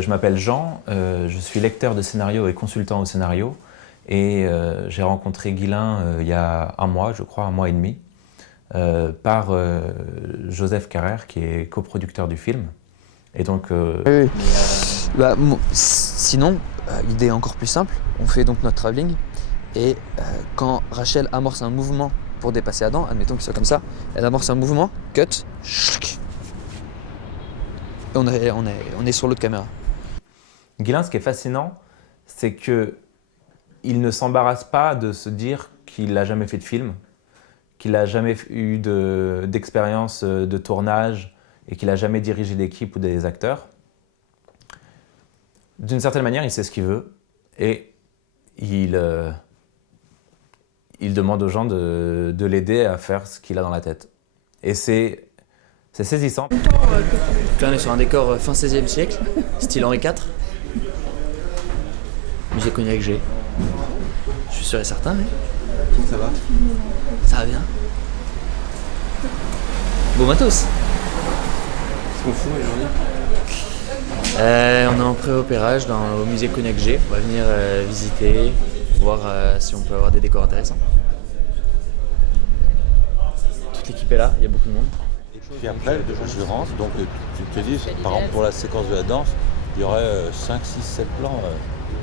Je m'appelle Jean, je suis lecteur de scénario et consultant au scénario et j'ai rencontré Guylain il y a un mois, je crois, un mois et demi, par Joseph Carrère qui est coproducteur du film. Et donc, Oui. Sinon, l'idée est encore plus simple, on fait donc notre travelling et quand Rachel amorce un mouvement pour dépasser Adam, admettons qu'il soit comme ça, elle amorce un mouvement, cut, et on est sur l'autre caméra. Guylain, ce qui est fascinant, c'est qu'il ne s'embarrasse pas de se dire qu'il n'a jamais fait de film, qu'il n'a jamais eu d'expérience de tournage et qu'il n'a jamais dirigé d'équipe ou des acteurs. D'une certaine manière, il sait ce qu'il veut et il demande aux gens de l'aider à faire ce qu'il a dans la tête. Et c'est saisissant. Là, on est sur un décor fin 16e siècle, style Henri IV. Musée Cognac G. Je suis sûr et certain, oui. Ça va? Ça va bien. Beau matos. Qu'est-ce qu'on fout aujourd'hui? On est en pré-opérage au musée Cognac G. On va venir visiter, voir si on peut avoir des décors intéressants. Toute l'équipe est là, il y a beaucoup de monde. Puis après, je rentre, donc tu te dis, par exemple pour la séquence de la danse, il y aurait 5, 6, 7 plans.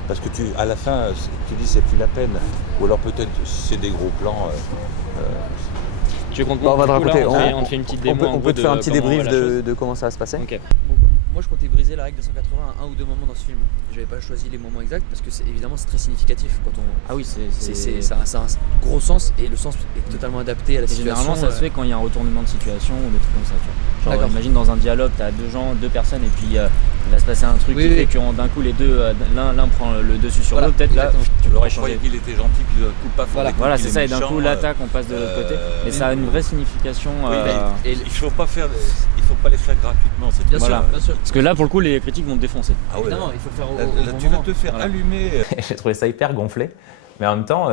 Parce que à la fin, tu dis c'est plus la peine. Ou alors peut-être c'est des gros plans. Tu veux qu'on te On va te montre, du coup, raconter. là, on te fait une petite démo. On peut te faire un petit débrief de la chose. de comment ça va se passer. Ok. Moi, je comptais briser la règle de 180 à un ou deux moments dans ce film. J'avais pas choisi les moments exacts parce que évidemment c'est très significatif quand on. Ah oui, Ça a un gros sens et le sens est totalement adapté à la Et situation. généralement, ça se fait quand il y a un retournement de situation ou des trucs comme ça. Tu vois. Genre, D'accord. imagine dans un dialogue, tu as deux personnes et puis il va se passer un truc qui fait que d'un coup les deux, l'un prend le dessus sur l'autre. Peut-être là, tu l'aurais changé. qu'il était gentil, puis d'un coup, pas fort. Voilà, c'est ça. Et d'un coup, l'attaque, on passe de l'autre côté. Et ça a une vraie signification. Il faut pas les faire gratuitement. Bien Voilà. sûr, bien sûr. Parce que là, pour le coup, les critiques vont te défoncer. Ah ouais, Évidemment, il faut le faire au là, bon tu vas moment. te faire allumer. J'ai trouvé ça hyper gonflé, mais en même temps,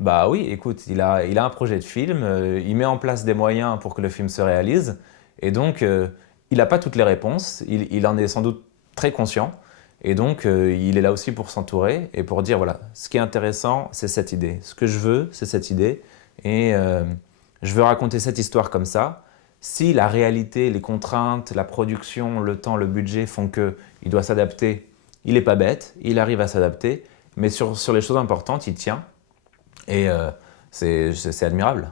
bah oui, écoute, il a un projet de film, il met en place des moyens pour que le film se réalise, et donc il n'a pas toutes les réponses, il en est sans doute très conscient, et donc il est là aussi pour s'entourer et pour dire voilà, ce qui est intéressant, c'est cette idée, ce que je veux, c'est cette idée, et je veux raconter cette histoire comme ça. Si la réalité, les contraintes, la production, le temps, le budget font qu'il doit s'adapter, il n'est pas bête, il arrive à s'adapter, mais sur les choses importantes, il tient. Et c'est admirable.